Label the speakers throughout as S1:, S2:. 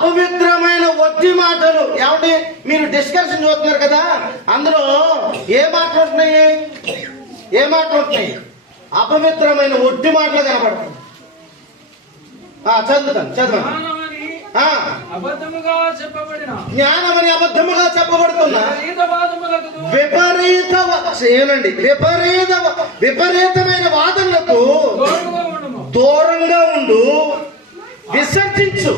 S1: అపవిత్రమైన వట్టి
S2: మాటలు. ఏమండి? మీరు డిస్కషన్ చూస్తున్నారు కదా? అందులో ఏ మాటలు ఉంటున్నాయి ఏ మాటలు ఉంటున్నాయి అపవిత్రమైన ఒట్టి మాటలు కనబడతాయి ఆ, చదువుతాను చదవండి
S1: జ్ఞానమని అబద్ధముగా
S2: చెప్పబడుతున్నా. విపరీత ఏనండి విపరీత విపరీతమైన వాదనలకు దూరంగా ఉండు. విసర్జించు.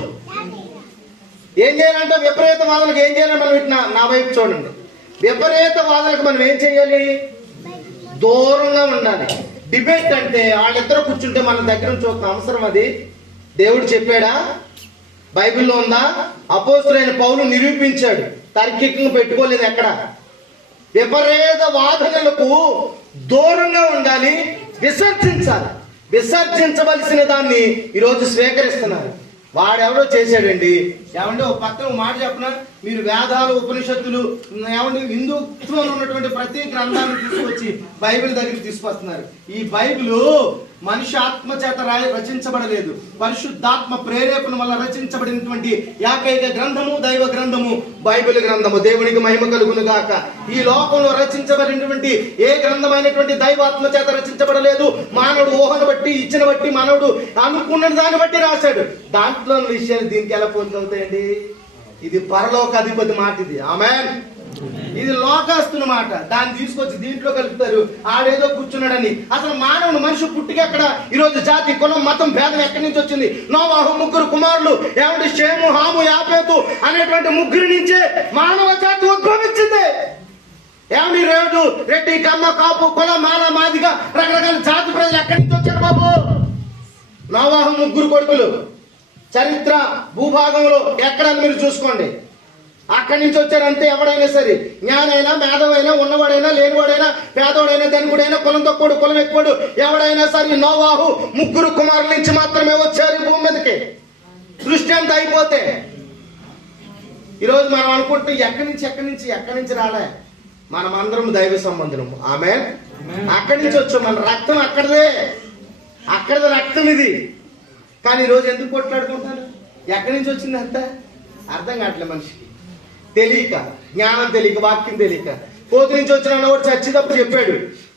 S2: ఏం చేయాలంటే విపరీత వాదనకు ఏం చేయాలని మనం ఇటు నా- వైపు చూడండి. విపరీత వాదనకు మనం ఏం చేయాలి? దూరంగా ఉండాలి. డిబేట్ అంటే వాళ్ళిద్దరు కూర్చుంటే మన దగ్గర నుంచి ఒక అవసరం అది. దేవుడు చెప్పాడా? బైబిల్లో ఉందా? అపోస్తులైన పౌలు నిరూపించాడు. తార్కికంగా పెట్టుకోలేదు ఎక్కడ? విపరీత వాదనలకు దూరంగా ఉండాలి విసర్జించాలి. విసర్జించవలసిన దాన్ని ఈరోజు స్వీకరిస్తున్నారు. వాడెవడో చేశాడండి. ఏమంటే ఒక పక్కన మాట చెప్పిన? మీరు వేదాలు ఉపనిషత్తులు ఏమంటే హిందుత్వంలో ఉన్నటువంటి ప్రతి గ్రంథాన్ని తీసుకొచ్చి బైబిల్ దగ్గరికి తీసుకొస్తున్నారు. ఈ బైబిల్ మనిషి ఆత్మ చేత రాయ రచించబడలేదు. పరిశుద్ధాత్మ ప్రేరేపణ వల్ల రచించబడినటువంటి ఏకైక గ్రంథము దైవ గ్రంథము బైబిల్ గ్రంథము. దేవునికి మహిమ కలుగును గాక. ఈ లోకంలో రచించబడినటువంటి ఏ గ్రంథమైనటువంటి దైవాత్మ చేత రచించబడలేదు? మానవుడు ఊహను బట్టి ఇచ్చిన బట్టి మానవుడు అనుకున్న దాన్ని బట్టి రాశాడు. దాంట్లో ఉన్న విషయాలు దీనికి ఎలా పొందుతాయండి ఇది పరలోక అధిపతి మాట ఇది ఆమె ఇది లోకాస్తున్న మాట. దాన్ని తీసుకొచ్చి దీంట్లో కలుపుతారు. ఆడేదో కూర్చున్నాడని. అసలు మానవుడు మనిషి పుట్టిక ఎక్కడ? ఈరోజు జాతి కులం మతం భేదం ఎక్కడి నుంచి వచ్చింది? నోవాహు ముగ్గురు కుమారులు ఏమంటే షేము హాము యాపేతు అనేటువంటి ముగ్గురు నుంచే మానవ జాతి ఉద్భవించింది. ఏమండి రేడు రెడ్డి కమ్మ కాపు కుల మాల మాదిగా రకరకాల జాతి ప్రజలు ఎక్కడి నుంచి వచ్చారు బాబు? నోవాహు ముగ్గురు కొడుకులు. చరిత్ర భూభాగంలో ఎక్కడని మీరు చూసుకోండి. అక్కడి నుంచి వచ్చారంటే ఎవడైనా సరే జ్ఞానైనా మేధమైనా ఉన్నవాడైనా లేనివాడైనా పేదవాడైనా ధనికుడైనా కులం తక్కువడు కులం ఎక్కువడు ఎవడైనా సరే నోవాహు ముగ్గురు కుమారుల నుంచి మాత్రమే వచ్చారు భూమి మీదకి. సృష్టి అంతా అయిపోతే ఈరోజు మనం అనుకుంటే ఎక్కడి నుంచి ఎక్కడి నుంచి ఎక్కడి నుంచి రాలే? మనం అందరం దైవ సంబంధము ఆమె అక్కడి నుంచి వచ్చాం. మన రక్తం అక్కడదే. అక్కడది రక్తం ఇది. కానీ ఈరోజు ఎందుకు కొట్లాడుకుంటారు ఎక్కడి నుంచి వచ్చింది అంత అర్థం కావట్లే మనిషికి. తెలియక జ్ఞానం తెలియక వాక్యం తెలియక. కోతి నుంచి వచ్చిన అన్నవాడు చచ్చేటప్పుడు చెప్పాడు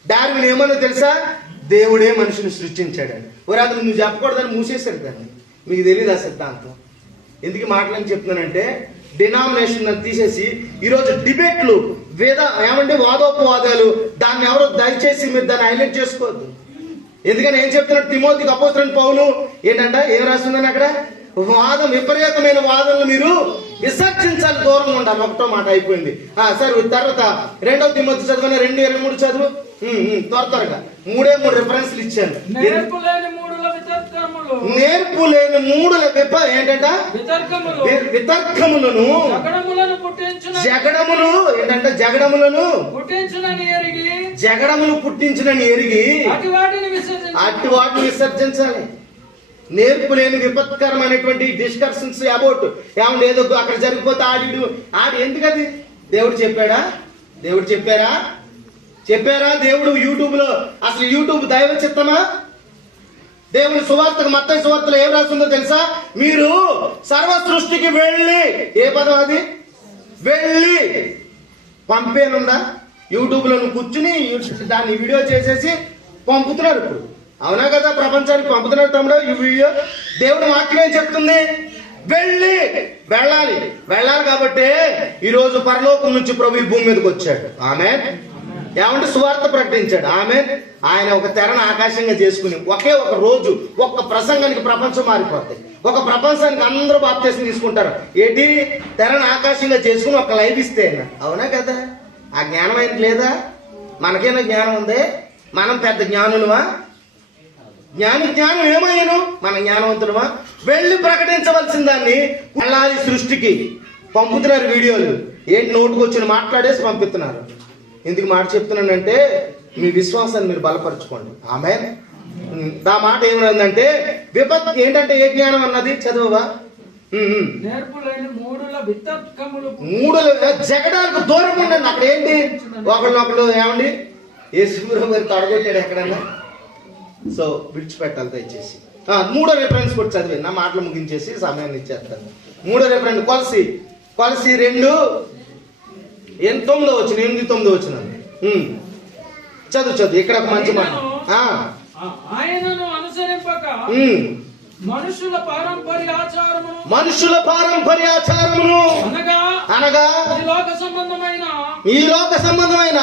S2: డార్విన్ ఏమన్నా తెలుసా? దేవుడే మనిషిని సృష్టించాడని ఒరే అతను నువ్వు చెప్పకూడదని మూసేశాడు దాన్ని. మీకు తెలియదు ఆ సిద్ధాంతం? ఎందుకు ఈ మాటలని చెప్తున్నానంటే డినామినేషన్ అని తీసేసి ఈరోజు డిబేట్లు వేద ఏమంటే వాదోపవాదాలు దాన్ని ఎవరో దయచేసి మీరు దాన్ని హైలైట్ చేసుకోవద్దు. ఎందుకని ఏం చెప్తున్నాడు తిమోతికి అపోస్తున్న పౌలు? ఏంటంట? ఏం రాస్తుందని అక్కడ? వాదం విపరీతమైన వాదనలు మీరు విసర్జించాలి దూరంగా ఉండాలి. ఒకటో మాట అయిపోయింది. ఆ సరే తర్వాత రెండవ తిమోతి చదువున రెండు ఇరవై మూడు చదువు. త్వర త్వరగా. మూడే మూడు రిఫరెన్స్లు ఇచ్చాను.
S1: నేర్పు లేని మూడుల
S2: విప ఏంటంట? వితర్కములను. జగడములు ఏంటంటే జగడములను? జగడములు పుట్టించినని ఎరిగి
S1: అటు వాటిని
S2: విసర్జించాలి. నేర్పులేని విపత్కరమైనటువంటి డిస్కషన్స్ అబౌట్ ఏమన్నా ఏదో అక్కడ జరిగిపోతే ఆడి ఆడి ఎందుకు అది దేవుడు చెప్పాడా? దేవుడు చెప్పారా? చెప్పారా దేవుడు యూట్యూబ్లో అసలు యూట్యూబ్ దైవ చిత్తమా దేవుని సువార్తకు మత్త సువార్తలో ఏం రాస్తుందో తెలుసా? మీరు సర్వ సృష్టికి వెళ్ళి ఏ పదం అది? వెళ్ళి. పంపేనుందా? యూట్యూబ్లో కూర్చుని దాన్ని వీడియో చేసేసి పంపుతున్నారు ఇప్పుడు. అవునా కదా? ప్రపంచానికి పంపుతున్నాడు తమ్ముడు ఈ వీడియో. దేవుడు వాక్యం ఏం చెప్తుంది. వెళ్ళి వెళ్ళాలి. వెళ్ళాలి కాబట్టి ఈరోజు పరలోకం నుంచి ప్రభు ఈ భూమి మీదకి వచ్చాడు. ఆమె ఏమంటే సువార్త ప్రకటించాడు. ఆమె ఆయన ఒక తెరను ఆకాశంగా చేసుకుని ఒకే ఒక రోజు ఒక్క ప్రసంగానికి ప్రపంచం మారిపోతాయి. ఒక ప్రపంచానికి అందరూ బాప్తీసం తీసుకుంటారు. ఏంటి? తెరను ఆకాశంగా చేసుకుని ఒక లైఫ్ ఇస్తే అవునా కదా? ఆ జ్ఞానం ఆయనకి లేదా? మనకేనా జ్ఞానం ఉంది? మనం పెద్ద జ్ఞానులమా? జ్ఞాని జ్ఞానం ఏమయ్యాను? మన జ్ఞానవంతులమా? వెళ్ళి ప్రకటించవలసిన దాన్ని వెళ్ళాలి సృష్టికి పంపుతున్నారు వీడియోలు. ఏంటి నోటుకు వచ్చిన మాట్లాడేసి పంపిస్తున్నారు. ఎందుకు మాట చెప్తున్నానంటే మీ విశ్వాసాన్ని మీరు బలపరచుకోండి. ఆమె ఆ మాట ఏమన్నదంటే విపత్ ఏంటంటే ఏ జ్ఞానం అన్నది చదువవా? మూడు జగడానికి దూరం ఉండండి. అక్కడ ఏంటి? ఒకళ్ళొకళ్ళు ఏమండి? యేసుప్రభు గారు తడగొట్టాడు ఎక్కడన్నా? సో విడిచిపెట్టాలి దయచేసి. మూడో రిఫరెన్స్ కూడా చదివి నా మాటలు ముగించేసి సమయాన్ని ఇచ్చేస్తాను. మూడో రిఫరెన్స్ కొలసి. కొలసి రెండు. ఎన్ తొమ్మిదో వచ్చిన ఎనిమిది తొమ్మిదో వచ్చిన. చదువు చదువు. ఇక్కడ ఒక మంచి మాట.
S1: ఆయనను అనుసరింపక. మనుషుల పారంపర్య ఆచారము
S2: మనుషుల పారంపర్యాచారమును
S1: అనగా
S2: అనగా
S1: ఈ లోక సంబంధమైన
S2: ఈ లోక సంబంధమైన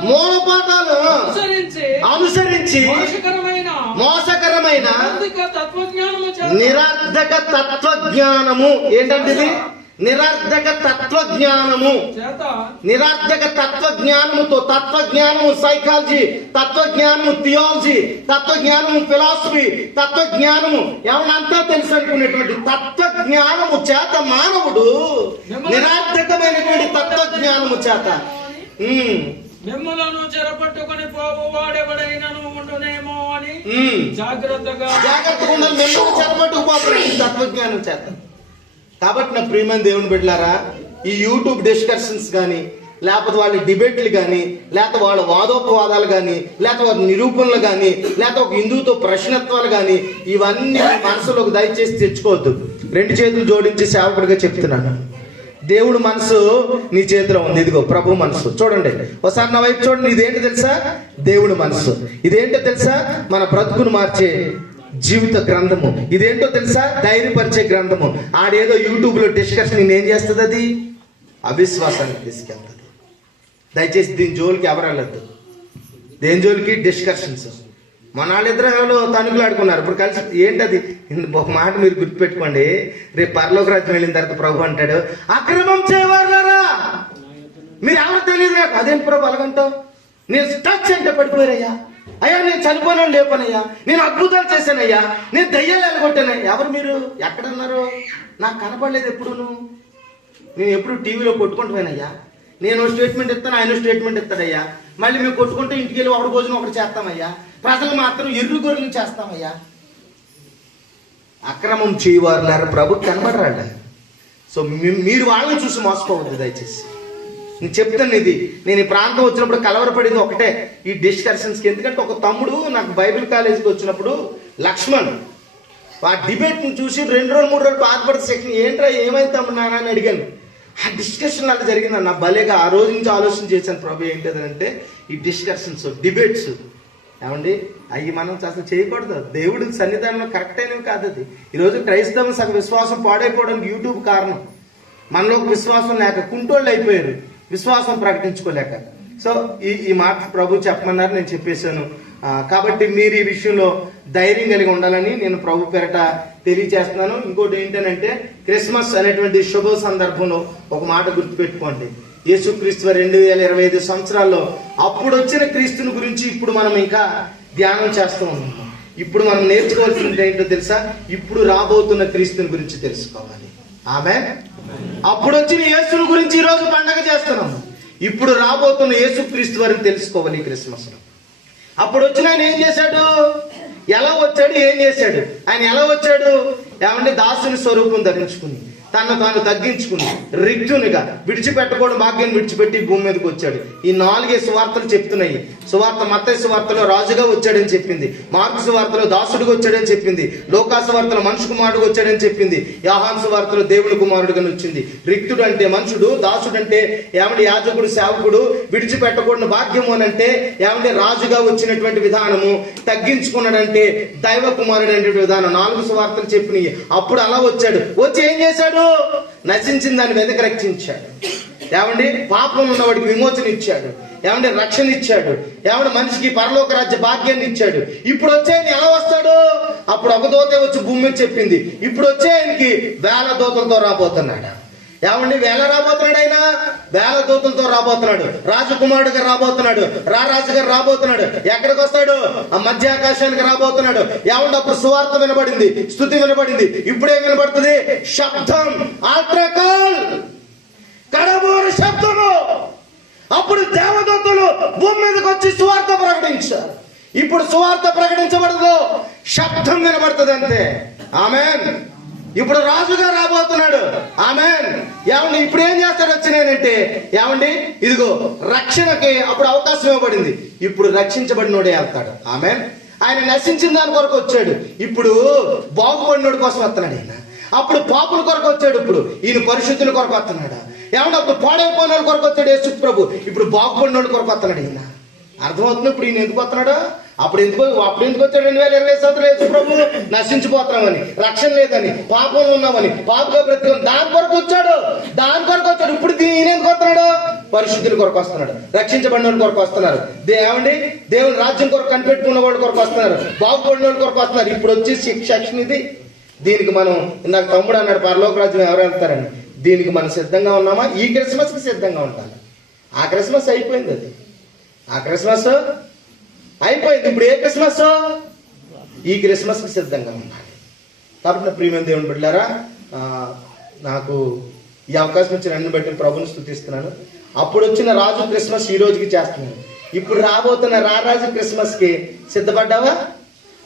S2: మూలపాఠాలు
S1: అనుసరించి
S2: అనుసరించి
S1: మోసకరమైన
S2: నిరర్ధక తత్వజ్ఞానము ఏంటంటే ఇది నిరర్ధక తత్వజ్ఞానము. నిరర్ధక తత్వజ్ఞానముతో తత్వజ్ఞానము సైకాలజీ తత్వజ్ఞానము థియాలజీ తత్వజ్ఞానము ఫిలాసఫీ తత్వజ్ఞానము ఎవరంతా తెలుసు అనుకునేటువంటి తత్వజ్ఞానము చేత మానవుడు నిరర్ధకమైనటువంటి తత్వజ్ఞానము చేత.
S1: మిమ్మలను చెరపట్టుకొని పోవు వాడెవడైనను ఉండునేమో అని. జాగ్రత్తగా
S2: జాగ్రత్తగా ఉండాలి. మిమ్మల్ని తత్వజ్ఞానం చేత కాబట్టి నా ప్రియమైన దేవుని బిడ్డలారా ఈ యూట్యూబ్ డిస్కషన్స్ కానీ లేకపోతే వాళ్ళ డిబేట్లు కానీ లేకపోతే వాళ్ళ వాదోపవాదాలు కానీ లేకపోతే వాళ్ళ నిరూపణలు కానీ లేకపోతే ఒక హిందువుతో ప్రశ్నత్వాలు కానీ ఇవన్నీ మనసులోకి దయచేసి తెచ్చుకోవద్దు. రెండు చేతులు జోడించి సేవకుడిగా చెప్తున్నాను. దేవుడు మనసు నీ చేతిలో ఉంది. ఇదిగో ప్రభు మనసు. చూడండి. ఒకసారి నా వైపు చూడండి. ఇదేంటి తెలుసా? దేవుడు మనసు. ఇదేంటో తెలుసా? మన బ్రతుకును మార్చే జీవిత గ్రంథము. ఇదేంటో తెలుసా? ధైర్యపరిచే గ్రంథము. ఆడేదో యూట్యూబ్లో డిస్కషన్ నేను ఏం చేస్తుంది అది? అవిశ్వాసానికి తీసుకెళ్తుంది. దయచేసి దీని జోలికి ఎవరు వెళ్ళద్దు. దేని జోలికి? డిస్కషన్స్. మన వాళ్ళిద్దరూ ఎవరో తణుకులు ఆడుకున్నారు. ఇప్పుడు కలిసి ఏంటది? ఒక మాట మీరు గుర్తుపెట్టుకోండి. రేపు పరలోక రాజ్యం వెళ్ళిన తర్వాత ప్రభు అంటాడు అక్రమం చేయవారులారా? మీరు ఎవరు తెలియదు నాకు. అదేం ప్రభు అలాగంటావు? నేను టచ్ అంటే పడిపోయారయ్యా అయ్యా నేను చనిపోయినా లేపనయ్యా. నేను అద్భుతాలు చేశానయ్యా. నేను దయ్యాలు వెళ్ళగొట్టానయ్యా ఎవరు మీరు? ఎక్కడున్నారు? నాకు కనపడలేదు ఎప్పుడును. నేను ఎప్పుడు టీవీలో కొట్టుకుంటున్నానయ్యా. నేను స్టేట్మెంట్ ఇస్తాను ఆయన స్టేట్మెంట్ ఇస్తాడయ్యా. మళ్ళీ మేము కొట్టుకుంటే ఇంటికి వెళ్ళి ఒకటి భోజనం ఒకటి చేస్తామయ్యా. ప్రజలు మాత్రం ఎర్రు గొర్రెలు చేస్తామయ్యా. అక్రమం చేయవారులారా? ప్రభు కనబడరాడు సో మీరు వాళ్ళని చూసి మోసపోవద్దు దయచేసి. నేను చెప్తాను ఇది. నేను ఈ ప్రాంతం వచ్చినప్పుడు కలవరపడింది ఒకటే. ఈ డిస్కషన్స్కి ఎందుకంటే ఒక తమ్ముడు నాకు బైబిల్ కాలేజీకి వచ్చినప్పుడు లక్ష్మణ్ ఆ డిబేట్ని చూసి రెండు రోజులు మూడు రోజులు బాధపడి సెక్షన్ ఏంట్రా ఏమైంది తమ్ముడు అని అడిగాను. ఆ డిస్కషన్ అలా జరిగింది నా భలేగా ఆ రోజు నుంచి ఆలోచన చేశాను. ప్రభు ఏంటంటే ఈ డిస్కషన్స్ డిబేట్స్. ఏమండి? అవి మనం అసలు చేయకూడదు. దేవుడి సన్నిధానంలో కరెక్ట్ అయినవి కాదు అది. ఈరోజు క్రైస్తవం సగ విశ్వాసం పాడైపోవడానికి యూట్యూబ్ కారణం. మనలో విశ్వాసం లేక కుంటోళ్ళు అయిపోయారు. విశ్వాసం ప్రకటించుకోలేక. సో ఈ ఈ మాట ప్రభు చెప్పమన్నారు నేను చెప్పేశాను. కాబట్టి మీరు ఈ విషయంలో ధైర్యం కలిగి ఉండాలని నేను ప్రభు పేరట తెలియజేస్తున్నాను. ఇంకోటి ఏంటంటే క్రిస్మస్ అనేటువంటి శుభ సందర్భంలో ఒక మాట గుర్తుపెట్టుకోండి. యేసుక్రీస్తు రెండు వేల ఇరవై ఐదు సంవత్సరాల్లో అప్పుడు వచ్చిన క్రీస్తుని గురించి ఇప్పుడు మనం ఇంకా ధ్యానం చేస్తూ ఉన్నాం ఇప్పుడు మనం నేర్చుకోవాల్సింది ఏంటో తెలుసా? ఇప్పుడు రాబోతున్న క్రీస్తుని గురించి తెలుసుకోవాలి. ఆమె అప్పుడు వచ్చిన యేసుని గురించి ఈరోజు పండగ చేస్తున్నాం. ఇప్పుడు రాబోతున్న యేసుక్రీస్తు వారిని తెలుసుకోవాలి క్రిస్మస్ అప్పుడు వచ్చిన ఆయన ఏం చేశాడు? ఎలా వచ్చాడు? ఏం చేశాడు? ఆయన ఎలా వచ్చాడు? ఏమంటే దాసుని స్వరూపం ధరించుకుని. తను తాను తగ్గించుకుని రిక్తునిగా విడిచిపెట్టకూడదు భాగ్యం విడిచిపెట్టి భూమి మీదకి వచ్చాడు. ఈ నాలుగే సువార్తలు చెప్తున్నాయి. సువార్త మత్తయి సువార్తలో రాజుగా వచ్చాడని చెప్పింది. మార్కు సువార్తలో దాసుడిగా వచ్చాడని చెప్పింది. లోకా సువార్తలో మనుషు కుమారుడుగా వచ్చాడని చెప్పింది. యాహాన్ సువార్తలో దేవుని కుమారుడుగా వచ్చింది. రిక్తుడు అంటే మనుషుడు దాసుడు అంటే ఏమంటే యాజకుడు సేవకుడు విడిచిపెట్టకూడని భాగ్యము అని అంటే ఏమంటే రాజుగా వచ్చినటువంటి విధానము తగ్గించుకున్నాడంటే దైవ కుమారుడు అనేటువంటి విధానం. నాలుగు సువార్తలు చెప్పినాయి. అప్పుడు అలా వచ్చాడు. వచ్చి ఏం చేశాడు? నశించిన దాన్ని వెనక రక్షించాడు. ఏమండి? పాపం ఉన్నవాడికి విమోచన ఇచ్చాడు. ఏమంటే రక్షణ ఇచ్చాడు. ఏమంటే మనిషికి పరలోక రాజ్య భాగ్యాన్ని ఇచ్చాడు. ఇప్పుడు వచ్చే ఆయన ఎలా వస్తాడు? అప్పుడు ఒక దోతే వచ్చి భూమి చెప్పింది. ఇప్పుడు వచ్చే ఆయనకి వేల దోతలతో రాబోతున్నాడు. ఏమండి వేల రాబోతున్నాడు ఆయన? వేల దూతలతో రాబోతున్నాడు. రాజకుమారుడిగా రాబోతున్నాడు. రారాజు రాబోతున్నాడు. ఎక్కడికి వస్తాడు? ఆ మధ్య ఆకాశానికి రాబోతున్నాడు. ఏమండి అప్పుడు సువార్త వినబడింది స్థుతి వినబడింది. ఇప్పుడే వినబడుతుంది శబ్దం ఆత్రకాల్ కడబోరు శబ్దము. అప్పుడు దేవదూతలు భూమి మీదకి వచ్చి సువార్త ప్రకటించారు. ఇప్పుడు సువార్త ప్రకటించబడదు శబ్దం వినబడుతుంది అంతే. ఆమెన్. ఇప్పుడు రాజుగా రాబోతున్నాడు. ఆమెన్. ఏమండి ఇప్పుడు ఏం చేస్తాడు వచ్చినాయనంటే ఏమండి ఇదిగో రక్షణకి అప్పుడు అవకాశం ఇవ్వబడింది. ఇప్పుడు రక్షించబడినోడే వెళ్తాడు ఆమెన్. ఆయన నశించిన దాని కొరకు వచ్చాడు. ఇప్పుడు బాగుపడినోడి కోసం వస్తున్నాడు ఆయన అప్పుడు పాపుల కొరకు వచ్చాడు ఇప్పుడు. ఈయన పరిశుద్ధుల కొరకు వస్తున్నాడు. ఏమన్నా అప్పుడు పాడైపోయిన వాళ్ళ కొరకు వచ్చాడు యేసు ప్రభు ఇప్పుడు బాగుపడినోడి కొరకు వస్తున్నాడు ఈయన. అర్థమవుతుంది ఇప్పుడు ఈయన ఎందుకు వస్తున్నాడు? అప్పుడు ఎందుకు అప్పుడు ఎందుకు వచ్చాడు రెండు వేల ఇరవై సంవత్సరం యేసు ప్రభు? నశించిపోతున్నామని రక్షణ లేదని పాపంలో ఉన్నామని పాపగా బ్రతికం దాని కొరకు వచ్చాడు. దాని కొరకు వచ్చాడు. ఇప్పుడు దీ- ఈయన ఎందుకు వస్తున్నాడు? పరిశుద్ధుల కొరకు వస్తున్నాడు. రక్షించబడిన వాళ్ళ కొరకు వస్తున్నారు. దే- దేవుని రాజ్యం కొరకు కనిపెట్టుకున్న వాళ్ళ కొరకు వస్తున్నారు. బాగుపడిన వాళ్ళ కొరకు వస్తున్నారు. ఇప్పుడు వచ్చి శిక్ష ఇది దీనికి మనం నాకు తమ్ముడు అన్నాడు పరలోక రాజ్యం ఎవరు వెళ్తారని. దీనికి మనం సిద్ధంగా ఉన్నామా? ఈ క్రిస్మస్కి సిద్ధంగా ఉండాలి ఆ క్రిస్మస్ అయిపోయింది అది. ఆ క్రిస్మస్ అయిపోయింది. ఇప్పుడు ఏ క్రిస్మస్ ఈ క్రిస్మస్కి సిద్ధంగా ఉండాలి. కాబట్టి ప్రియమైన దేవుని బిడ్డారా నాకు ఈ అవకాశం ఇచ్చిన అన్ని బట్టి ప్రభుని స్థుతిస్తున్నాను. అప్పుడు వచ్చిన రాజు క్రిస్మస్ ఈ రోజుకి చేస్తున్నాను ఇప్పుడు రాబోతున్న రారాజు క్రిస్మస్కి సిద్ధపడ్డావా?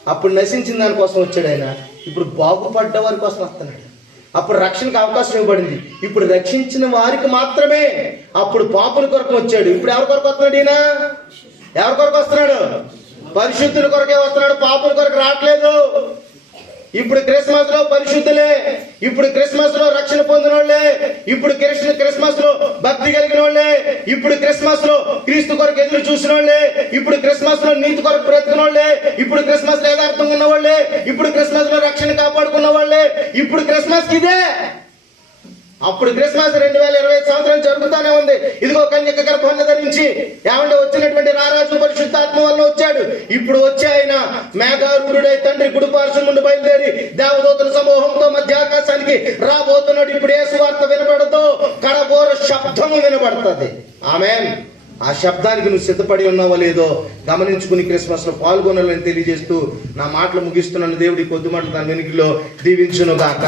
S2: అప్పుడు నశించిన దానికోసం వచ్చాడు ఆయన. ఇప్పుడు బాగుపడ్డ వారి కోసం వస్తున్నాడు. అప్పుడు రక్షణకు అవకాశం ఇవ్వబడింది. ఇప్పుడు రక్షించిన వారికి మాత్రమే అప్పుడు పాపుల కొరకు వచ్చాడు. ఇప్పుడు ఎవరి కొరకు వస్తున్నాడు ఈయన? ఎవరి కొరకు వస్తున్నాడు? పరిశుద్ధుల కొరకే వస్తున్నాడు. పాపుల కొరకు రావట్లేదు. ఇప్పుడు క్రిస్మస్లో పరిశుద్ధులే. ఇప్పుడు క్రిస్మస్లో రక్షణ పొందిన వాళ్ళే ఇప్పుడు కృష్ణ క్రిస్మస్లో భక్తి కలిగిన వాళ్ళే ఇప్పుడు క్రిస్మస్లో క్రీస్తు కొరకు ఎదురు చూసిన వాళ్ళే ఇప్పుడు క్రిస్మస్లో నీతి కొరకు బ్రతికిన వాళ్ళే ఇప్పుడు క్రిస్మస్లో యథార్థంగా ఉన్న వాళ్ళే ఇప్పుడు క్రిస్మస్లో రక్షణ కాపాడుకున్న వాళ్ళే ఇప్పుడు క్రిస్మస్ ఇదే. అప్పుడు క్రిస్మస్ రెండు వేల ఇరవై సంవత్సరం జరుగుతూనే ఉంది. ఇదిగో కన్యక గర్భాన్ని ధరించి ఏమంటే వచ్చినటువంటి రారాజు పరిశుద్ధాత్మ వల్ల వచ్చాడు. ఇప్పుడు వచ్చే ఆయన మేఘారుడై తండ్రి గుడిపార్సు నుండి బయలుదేరి దేవదూతల సమూహంతో మధ్య ఆకాశానికి రాబోతున్నాడు. ఇప్పుడు ఏ సువార్త వినపడదు కడబోర శబ్దము వినబడుతుంది. ఆమె ఆ శబ్దానికి నువ్వు సిద్ధపడి ఉన్నావో లేదో గమనించుకుని క్రిస్మస్లో పాల్గొనాలని తెలియజేస్తూ నా మాటలు ముగిస్తున్నాను. దేవుడి కొద్ది మాటలు తన వెనుకలో దీవించును గాక